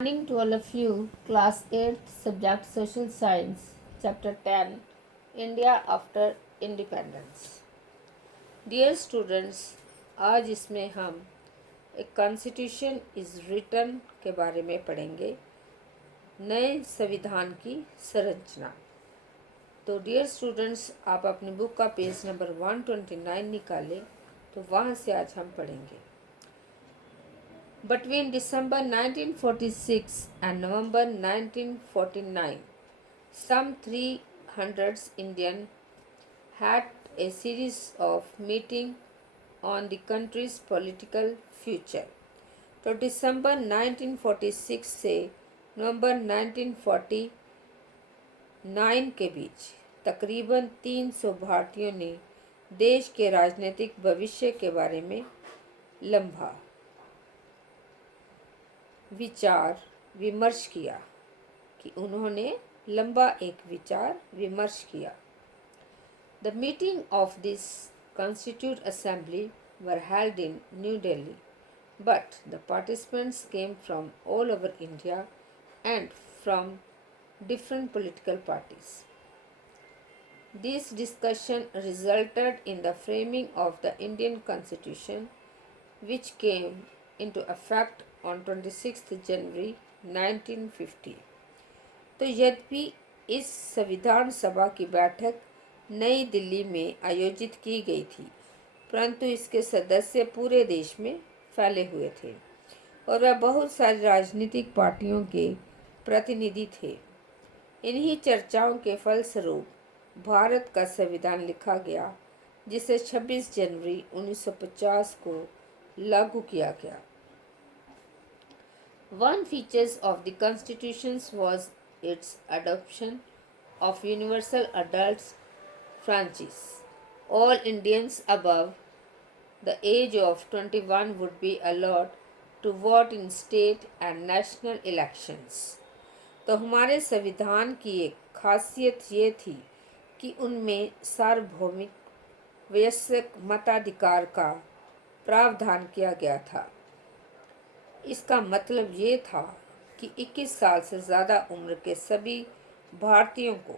Morning to all of you, Class 8, Subject Social Science, Chapter 10, India after Independence. Dear students, आज इसमें हम एक constitution is written के बारे में पढ़ेंगे, नए संविधान की संरचना। तो डियर स्टूडेंट्स, आप अपनी बुक का पेज नंबर 129 निकालें, तो वहाँ से आज हम पढ़ेंगे। Between December 1946 and November 1949, some 300 Indians had a series of meetings on the country's political future. तो दिसंबर 1946 से नवंबर 1949 के बीच तकरीबन 300 भारतीयों ने देश के राजनीतिक भविष्य के बारे में लंबा विचार विमर्श किया The meeting of this Constituent Assembly were held in New Delhi, but the participants came from all over India and from different political parties. This discussion resulted in the framing of the Indian Constitution, which came into effect on 26 जनवरी 1950। तो यद्यपि इस संविधान सभा की बैठक नई दिल्ली में आयोजित की गई थी, परंतु इसके सदस्य पूरे देश में फैले हुए थे और वह बहुत सारी राजनीतिक पार्टियों के प्रतिनिधि थे। इन्हीं चर्चाओं के फलस्वरूप भारत का संविधान लिखा गया, जिसे 26 जनवरी 1950 को लागू किया गया। One feature of the Constitution was its adoption of universal adult franchise. All Indians above the age of 21 would be allowed to vote in state and national elections. तो हमारे संविधान की एक खासियत ये थी कि उनमें सार्वभौमिक वयस्क मताधिकार का प्रावधान किया गया था। इसका मतलब ये था कि 21 साल से ज़्यादा उम्र के सभी भारतीयों को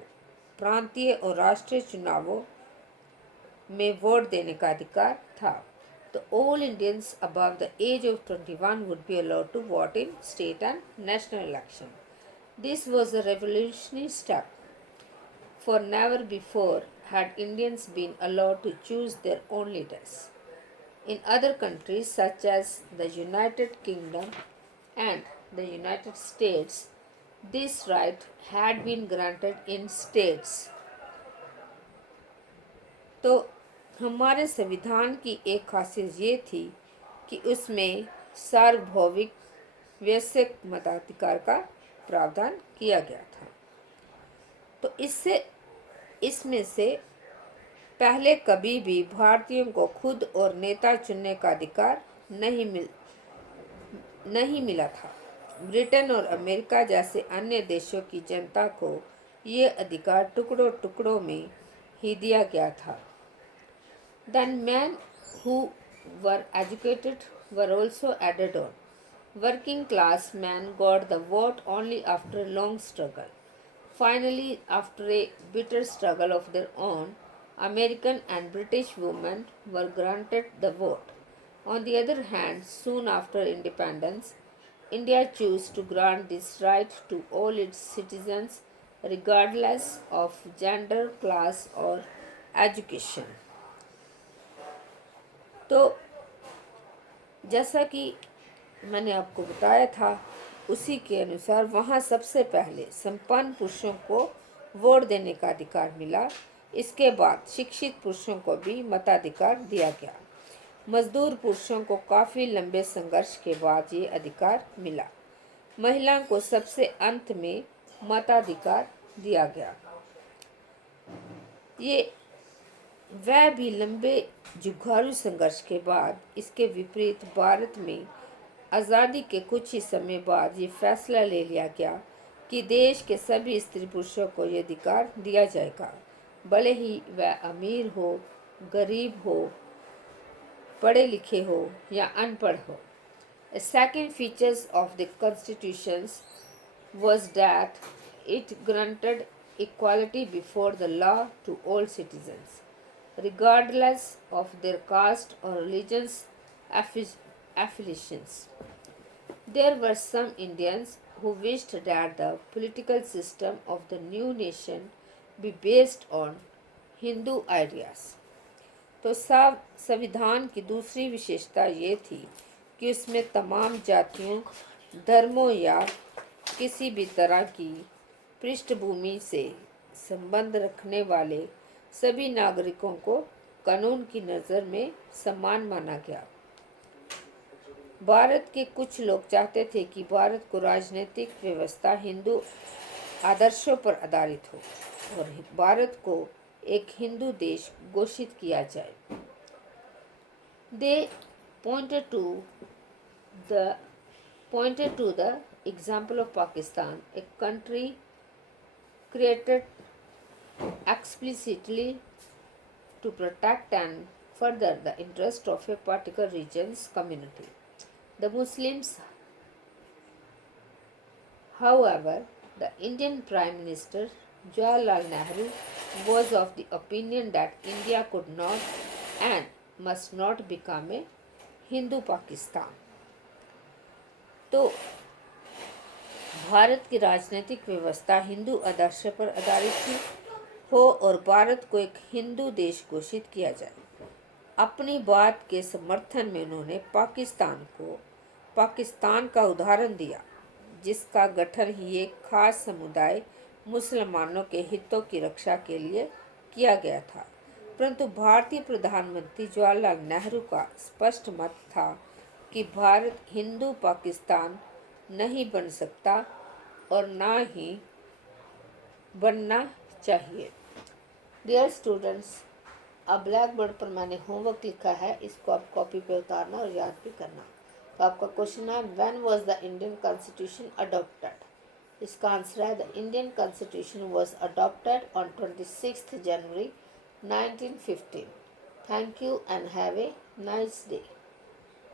प्रांतीय और राष्ट्रीय चुनावों में वोट देने का अधिकार था। तो all Indians above the age of 21 would be allowed to vote in state and national election. This was a revolutionary step, for never before had Indians been allowed to choose their own leaders. In other countries such as the United Kingdom and the United States, this right had been granted in states. तो हमारे संविधान की एक खासियत ये थी कि उसमें सार्वभौमिक वयस्क मताधिकार का प्रावधान किया गया था। तो इसमें से पहले कभी भी भारतीयों को खुद और नेता चुनने का अधिकार नहीं मिला था। ब्रिटेन और अमेरिका जैसे अन्य देशों की जनता को ये अधिकार टुकड़ों टुकड़ों में ही दिया गया था। Then men who were educated were also added on. Working class men got the vote only after a long struggle. Finally, after a bitter struggle of their own, American and British women were granted the vote. On the other hand, soon after independence, India chose to grant this right to all its citizens regardless of gender, class or education. तो जैसा कि मैंने आपको बताया था, उसी के अनुसार वहाँ सबसे पहले संपन्न पुरुषों को वोट देने का अधिकार मिला। इसके बाद शिक्षित पुरुषों को भी मताधिकार दिया गया। मजदूर पुरुषों को काफ़ी लंबे संघर्ष के बाद ये अधिकार मिला। महिलाओं को सबसे अंत में मताधिकार दिया गया। ये वह भी लंबे जुझारू संघर्ष के बाद। इसके विपरीत भारत में आज़ादी के कुछ ही समय बाद ये फैसला ले लिया गया कि देश के सभी स्त्री पुरुषों को ये अधिकार दिया जाएगा, भले ही वह अमीर हो, गरीब हो, पढ़े लिखे हो या अनपढ़ हो। A second feature of the constitutions was that it granted equality before the law to all citizens, regardless of their caste or religious affiliations. There were some Indians who wished that the political system of the new nation be based on Hindu ideas. तो संविधान की दूसरी विशेषता ये थी कि उसमें तमाम जातियों, धर्मों या किसी भी तरह की पृष्ठभूमि से संबंध रखने वाले सभी नागरिकों को कानून की नज़र में समान माना गया। भारत के कुछ लोग चाहते थे कि भारत को राजनीतिक व्यवस्था हिंदू आदर्शों पर आधारित हो और भारत को एक हिंदू देश घोषित किया जाए। They pointed to the example of Pakistan, a country created explicitly to protect and further the interest of a particular region's community. The Muslims, however, the Indian Prime Minister Jawaharlal Nehru was of the opinion that India could not and must not become a Hindu Pakistan. तो भारत की राजनीतिक व्यवस्था हिंदू आदर्श पर आधारित थी हो और भारत को एक हिंदू देश घोषित किया जाए। अपनी बात के समर्थन में उन्होंने पाकिस्तान का उदाहरण दिया, जिसका गठन ही एक खास समुदाय मुसलमानों के हितों की रक्षा के लिए किया गया था। परंतु भारतीय प्रधानमंत्री जवाहरलाल नेहरू का स्पष्ट मत था कि भारत हिंदू पाकिस्तान नहीं बन सकता और ना ही बनना चाहिए। डियर स्टूडेंट्स, अब ब्लैक बोर्ड पर मैंने होमवर्क लिखा है, इसको आप कॉपी पे उतारना और याद भी करना। तो आपका क्वेश्चन है, when was the Indian constitution adopted? इसका आंसर है, the Indian constitution was adopted on 26 January 1915. Thank you and have a nice day.